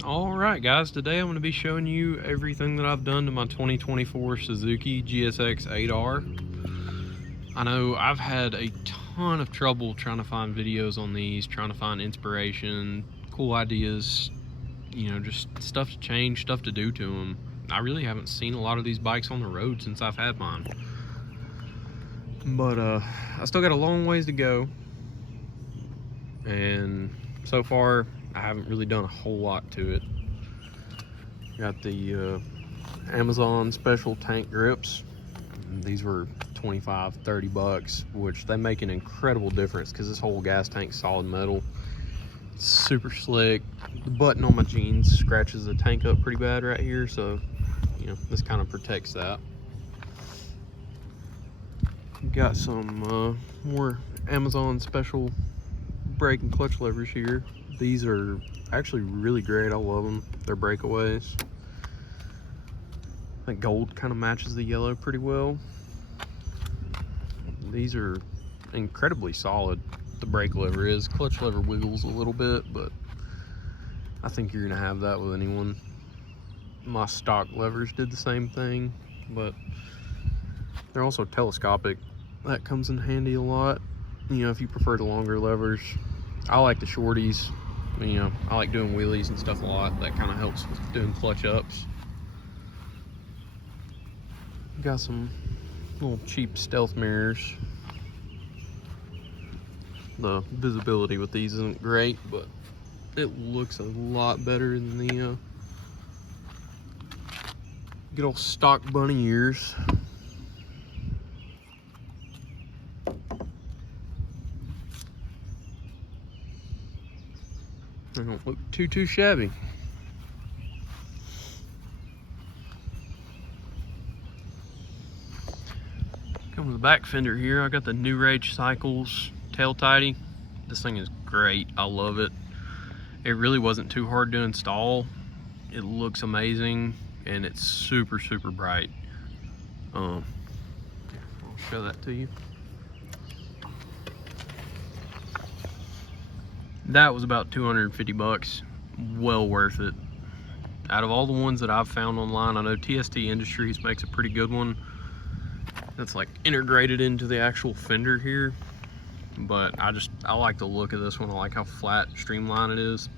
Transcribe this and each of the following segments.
Alright guys, today I'm going to be showing you everything that I've done to my 2024 Suzuki gsx8-r. I know I've had a ton of trouble trying to find videos on these, trying to find inspiration, cool ideas, you know, just stuff to change, stuff to do to them. I really haven't seen a lot of these bikes on the road since I've had mine. But I still got a long ways to go, and so far I haven't really done a whole lot to it. Got the Amazon special tank grips. These were 25-30 bucks, which they make an incredible difference because this whole gas tank's solid metal. It's super slick. The button on my jeans scratches the tank up pretty bad right here, so you know, this kind of protects that. Got some more Amazon special brake and clutch levers here. These are actually really great. I love them. They're breakaways. I think gold kind of matches the yellow pretty well. These are incredibly solid. The brake lever is. Clutch lever wiggles a little bit, but I think you're gonna have that with anyone. My stock levers did the same thing, but they're also telescopic. That comes in handy a lot. You know, if you prefer the longer levers. I like the shorties. You know, I like doing wheelies and stuff a lot. That kind of helps with doing clutch ups. Got some little cheap stealth mirrors. The visibility with these isn't great, but it looks a lot better than the good old stock bunny ears. They don't look too shabby. Come to the back fender here, I got the New Rage Cycles tail tidy. This thing is great. I love it. It really wasn't too hard to install. It looks amazing and it's super bright. I'll show that to you. That was about 250 bucks. Well worth it. Out of all the ones that I've found online, I know TST Industries makes a pretty good one that's like integrated into the actual fender here, but I like the look of this one. I like how flat, streamlined it is.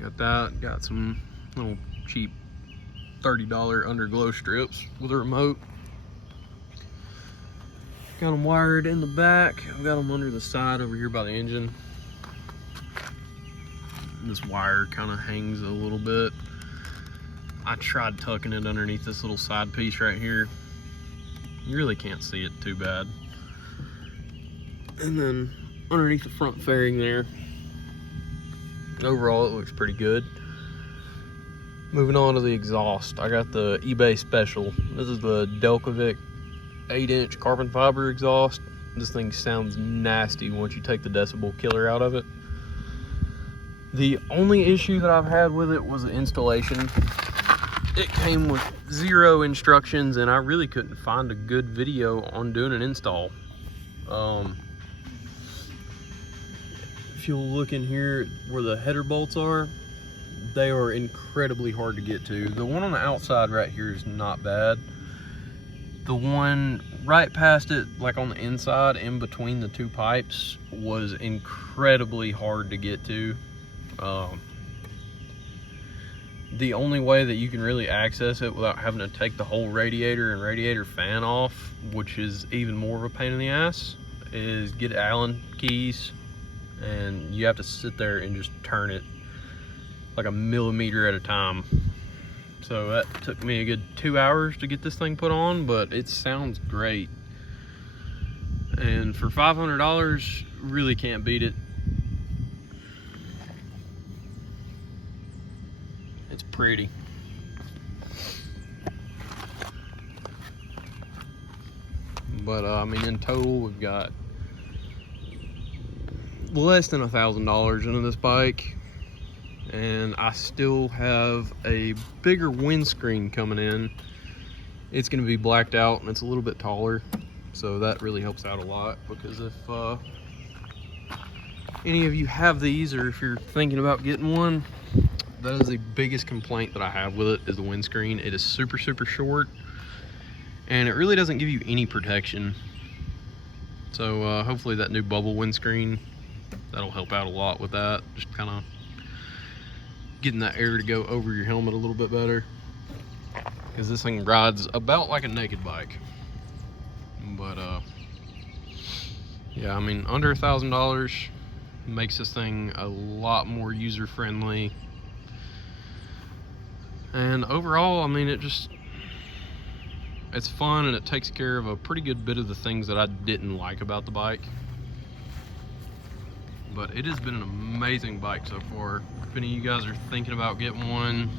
Got that. Got some little cheap $30 underglow strips with a remote. Got them wired in the back. I've got them under the side over here by the engine. This wire kind of hangs a little bit. I tried tucking it underneath this little side piece right here. You really can't see it too bad. And then underneath the front fairing there, overall it looks pretty good. Moving on to the exhaust, I got the eBay special. This is the Delcovic 8-inch carbon fiber exhaust. This thing sounds nasty once you take the decibel killer out of it. The only issue that I've had with it was the installation. It came with 0 instructions and I really couldn't find a good video on doing an install. If you'll look in here where the header bolts are, they are incredibly hard to get to. The one on the outside right here is not bad. The one right past it, like on the inside, in between the two pipes, was incredibly hard to get to. The only way that you can really access it without having to take the whole radiator and radiator fan off, which is even more of a pain in the ass, is get Allen keys, and you have to sit there and just turn it like a millimeter at a time. So that took me a good 2 hours to get this thing put on, but it sounds great. And for $500, really can't beat it. It's pretty. But I mean, in total, we've got less than $1,000 into this bike. And I still have a bigger windscreen coming in. It's going to be blacked out and it's a little bit taller, so that really helps out a lot, because if any of you have these, or if you're thinking about getting one, that is the biggest complaint that I have with it, is the windscreen. It is super, super short, and it really doesn't give you any protection. So hopefully that new bubble windscreen, that'll help out a lot with that. Just kind of getting that air to go over your helmet a little bit better, because this thing rides about like a naked bike. But yeah, I mean, under $1,000 makes this thing a lot more user-friendly. And overall, I mean, it's fun, and it takes care of a pretty good bit of the things that I didn't like about the bike. But it has been an amazing bike so far. If any of you guys are thinking about getting one,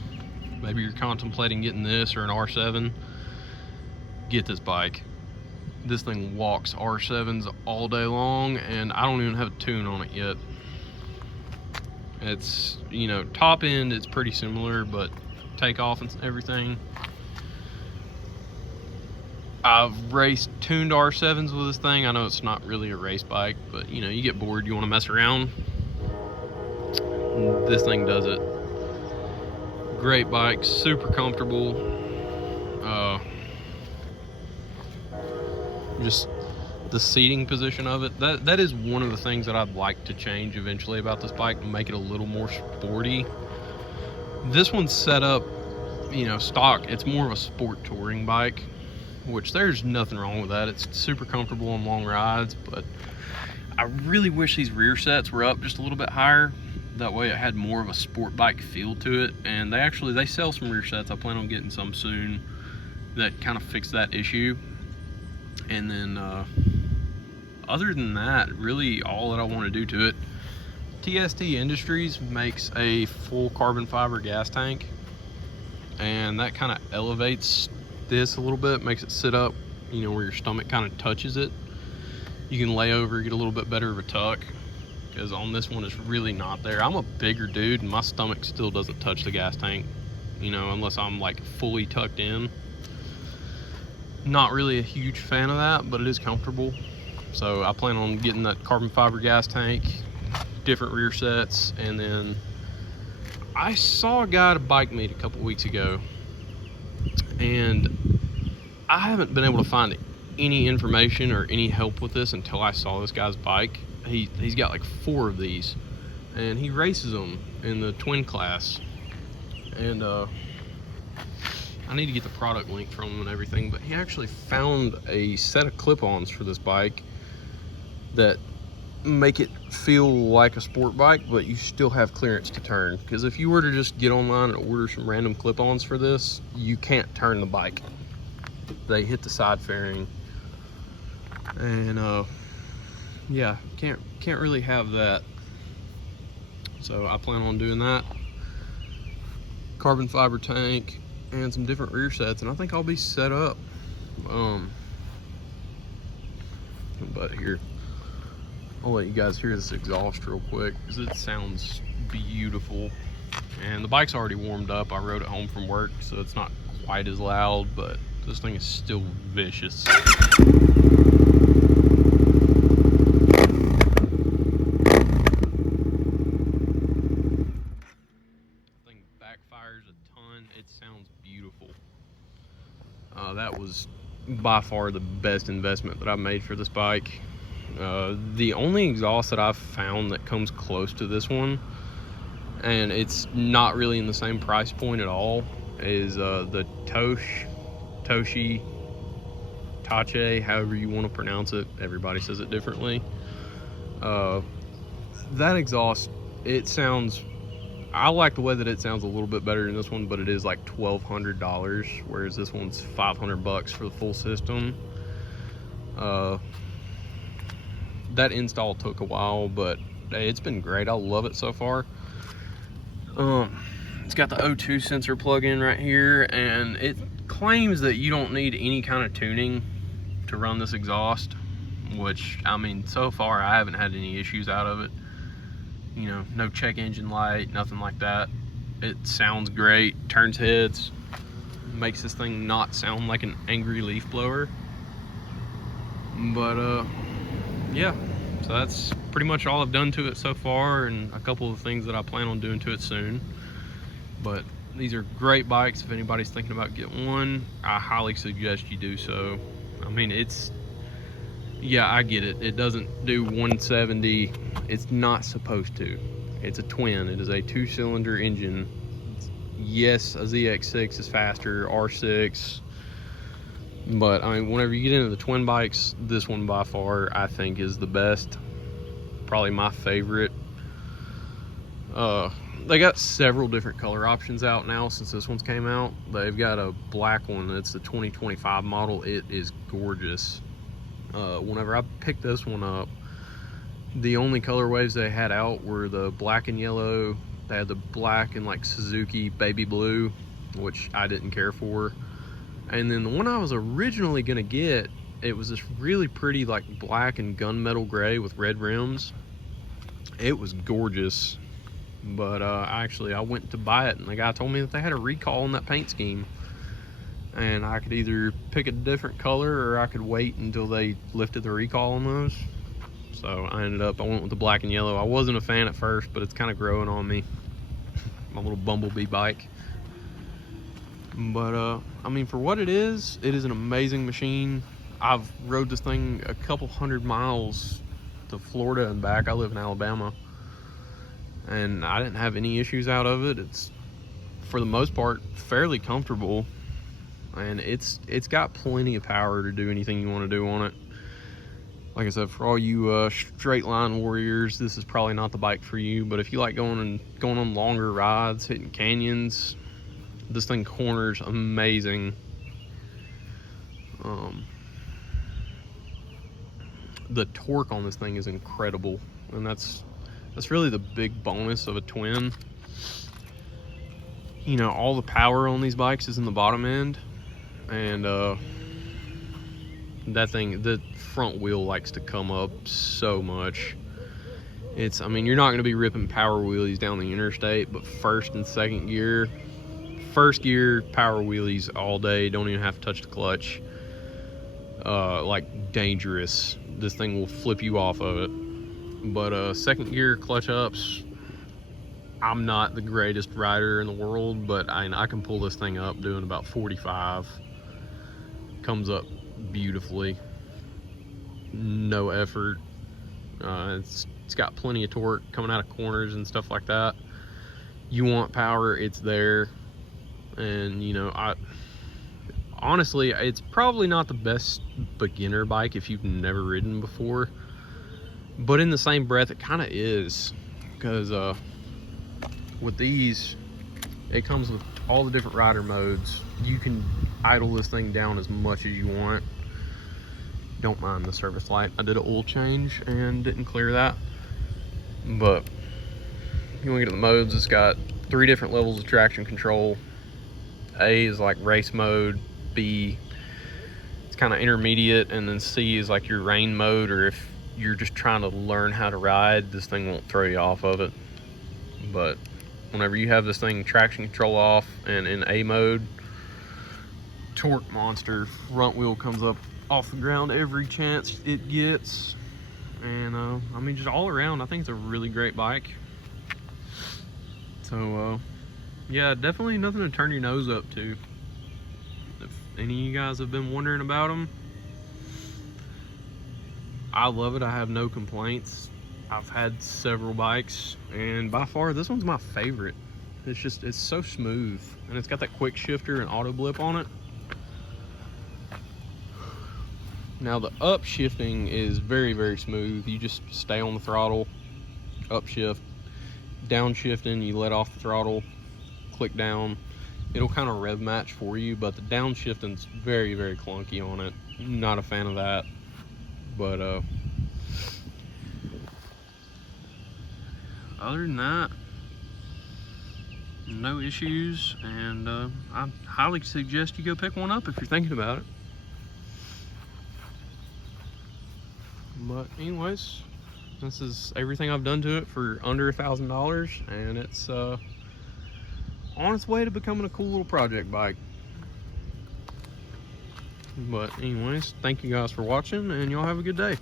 maybe you're contemplating getting this or an R7, get this bike. This thing walks R7s all day long, and I don't even have a tune on it yet. It's, you know, top end, it's pretty similar, but takeoff and everything. I've raced tuned R7s with this thing. I know it's not really a race bike, but you know, you get bored, you want to mess around. This thing does it. Great bike, super comfortable. Just the seating position of it, that is one of the things that I'd like to change eventually about this bike, and make it a little more sporty. This one's set up, you know, stock. It's more of a sport touring bike, which there's nothing wrong with that. It's super comfortable on long rides, but I really wish these rear sets were up just a little bit higher. That way it had more of a sport bike feel to it. And they sell some rear sets. I plan on getting some soon that kind of fix that issue. And then other than that, really all that I want to do to it, TST Industries makes a full carbon fiber gas tank, and that kind of elevates this a little bit, makes it sit up, you know, where your stomach kind of touches it. You can lay over, get a little bit better of a tuck, because on this one it's really not there. I'm a bigger dude, and my stomach still doesn't touch the gas tank, you know, unless I'm like fully tucked in. Not really a huge fan of that, but it is comfortable. So I plan on getting that carbon fiber gas tank, different rear sets, and then I saw a guy at a bike meet a couple weeks ago, and I haven't been able to find any information or any help with this until I saw this guy's bike. He's got like 4 of these, and he races them in the twin class. And I need to get the product link from him and everything, but he actually found a set of clip-ons for this bike that make it feel like a sport bike, but you still have clearance to turn. Because if you were to just get online and order some random clip-ons for this, you can't turn the bike. They hit the side fairing, and yeah, can't really have that. So I plan on doing that. Carbon fiber tank and some different rear sets, and I think I'll be set up. But here, I'll let you guys hear this exhaust real quick, because it sounds beautiful. And the bike's already warmed up. I rode it home from work, so it's not quite as loud, but this thing is still vicious. Thing backfires a ton. It sounds beautiful. That was by far the best investment that I've made for this bike. The only exhaust that I've found that comes close to this one, and it's not really in the same price point at all, is the Toshi, however you want to pronounce it. Everybody says it differently. That exhaust, it sounds, I like the way that it sounds a little bit better than this one, but it is like $1,200, whereas this one's $500 for the full system. That install took a while, but it's been great. I love it so far. It's got the O2 sensor plug-in right here, and it claims that you don't need any kind of tuning to run this exhaust, which, I mean, so far I haven't had any issues out of it. You know, no check engine light, nothing like that. It sounds great, turns heads, makes this thing not sound like an angry leaf blower. But yeah, so that's pretty much all I've done to it so far, and a couple of things that I plan on doing to it soon. But these are great bikes. If anybody's thinking about getting one, I highly suggest you do so. I mean, yeah, I get it. It doesn't do 170. It's not supposed to. It's a twin. It is a 2-cylinder engine. Yes, a ZX6 is faster, R6. But I mean, whenever you get into the twin bikes, this one by far I think is the best. Probably my favorite. They got several different color options out now since this one's came out. They've got a black one. It's the 2025 model. It is gorgeous. Whenever I picked this one up, the only colorways they had out were the black and yellow. They had the black and like Suzuki baby blue, which I didn't care for. And then the one I was originally gonna get, it was this really pretty like black and gunmetal gray with red rims. It was gorgeous, but I went to buy it and the guy told me that they had a recall on that paint scheme, and I could either pick a different color or I could wait until they lifted the recall on those. So I went with the black and yellow. I wasn't a fan at first, but it's kind of growing on me. My little bumblebee bike. But I mean, for what it is an amazing machine. I've rode this thing a couple 100 miles to Florida and back. I live in Alabama, and I didn't have any issues out of it. It's, for the most part, fairly comfortable, and it's got plenty of power to do anything you want to do on it. Like I said, for all you straight line warriors, this is probably not the bike for you. But if you like going on longer rides, hitting canyons, this thing corners amazing. The torque on this thing is incredible, and that's really the big bonus of a twin. You know, all the power on these bikes is in the bottom end, and that thing, the front wheel likes to come up so much. I mean, you're not going to be ripping power wheelies down the interstate, but first and second gear, first gear power wheelies all day, don't even have to touch the clutch. Like dangerous. This thing will flip you off of it. But second gear clutch ups, I'm not the greatest rider in the world, but I can pull this thing up doing about 45. Comes up beautifully, no effort. It's got plenty of torque coming out of corners and stuff like that. You want power, it's there. And you know, honestly, it's probably not the best beginner bike if you've never ridden before, but in the same breath it kind of is, because with these, it comes with all the different rider modes. You can idle this thing down as much as you want. Don't mind the service light. I did an oil change and didn't clear that. But if you want to get to the modes, it's got 3 different levels of traction control. A is like race mode, B, it's kind of intermediate, and then C is like your rain mode, or if you're just trying to learn how to ride, this thing won't throw you off of it. But whenever you have this thing traction control off and in A mode, torque monster, front wheel comes up off the ground every chance it gets. And I mean, just all around, I think it's a really great bike. So yeah, definitely nothing to turn your nose up to. If any of you guys have been wondering about them, I love it. I have no complaints. I've had several bikes, and by far this one's my favorite. It's so smooth, and it's got that quick shifter and auto blip on it. Now the upshifting is very, very smooth. You just stay on the throttle, upshift. Downshifting, you let off the throttle, click down. It'll kind of rev match for you, but the downshifting's very, very clunky on it. Not a fan of that. But other than that, no issues, and I highly suggest you go pick one up if you're thinking about it. But anyways, this is everything I've done to it for under $1,000, and it's on its way to becoming a cool little project bike. But anyways, thank you guys for watching, and y'all have a good day.